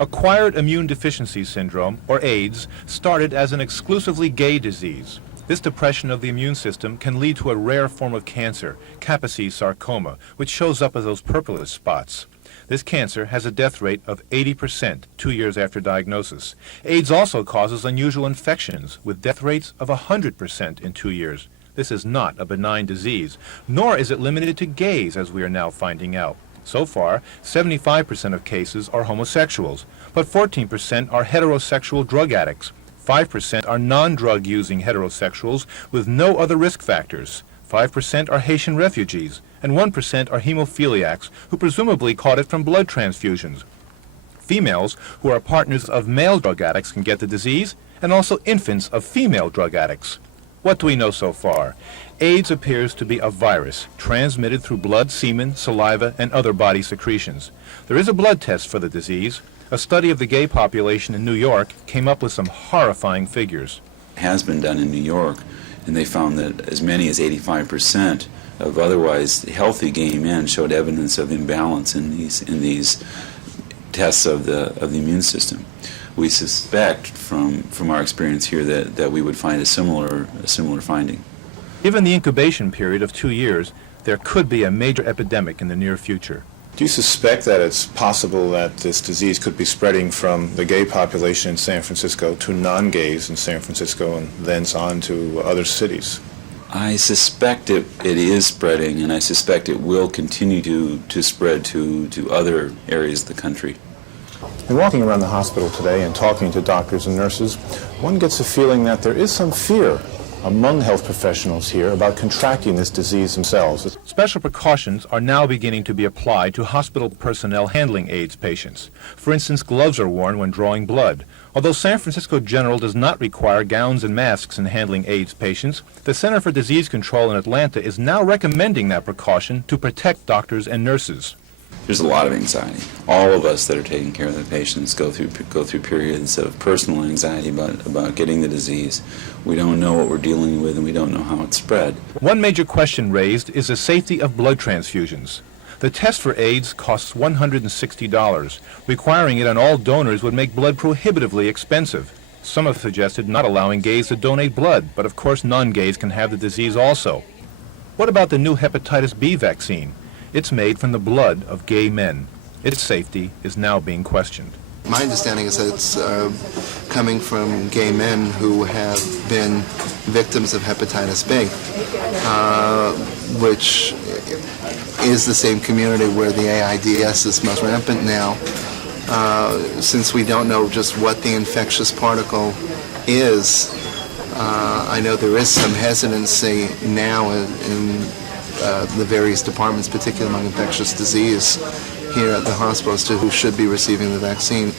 Acquired immune deficiency syndrome, or AIDS, started as an exclusively gay disease. This depression of the immune system can lead to a rare form of cancer, Kaposi sarcoma, which shows up as those purplish spots. This cancer has a death rate of 80% 2 years after diagnosis. AIDS also causes unusual infections, with death rates of 100% in 2 years. This is not a benign disease, nor is it limited to gays, as we are now finding out. So far, 75% of cases are homosexuals, but 14% are heterosexual drug addicts. 5% are non-drug using heterosexuals with no other risk factors. 5% are Haitian refugees, and 1% are hemophiliacs who presumably caught it from blood transfusions. Females who are partners of male drug addicts can get the disease, and also infants of female drug addicts. What do we know so far? AIDS appears to be a virus transmitted through blood, semen, saliva, and other body secretions. There is a blood test for the disease. A study of the gay population in New York came up with some horrifying figures. It has been done in New York, and they found that as many as 85% of otherwise healthy gay men showed evidence of imbalance in these tests of the immune system. We suspect from our experience here that we would find a similar finding. Given the incubation period of 2 years, there could be a major epidemic in the near future. Do you suspect that it's possible that this disease could be spreading from the gay population in San Francisco to non-gays in San Francisco and thence on to other cities? I suspect it is spreading, and I suspect it will continue to spread to other areas of the country. In walking around the hospital today and talking to doctors and nurses, one gets a feeling that there is some fear among health professionals here about contracting this disease themselves. Special precautions are now beginning to be applied to hospital personnel handling AIDS patients. For instance, gloves are worn when drawing blood. Although San Francisco General does not require gowns and masks in handling AIDS patients, the Center for Disease Control in Atlanta is now recommending that precaution to protect doctors and nurses. There's a lot of anxiety. All of us that are taking care of the patients go through periods of personal anxiety about getting the disease. We don't know what we're dealing with, and we don't know how it's spread. One major question raised is the safety of blood transfusions. The test for AIDS costs $160. Requiring it on all donors would make blood prohibitively expensive. Some have suggested not allowing gays to donate blood, but of course non-gays can have the disease also. What about the new hepatitis B vaccine? It's made from the blood of gay men. Its safety is now being questioned. My understanding is that it's coming from gay men who have been victims of hepatitis B, which is the same community where the AIDS is most rampant now. Since we don't know just what the infectious particle is, I know there is some hesitancy now in the various departments, particularly among infectious disease, here at the hospital as to who should be receiving the vaccine.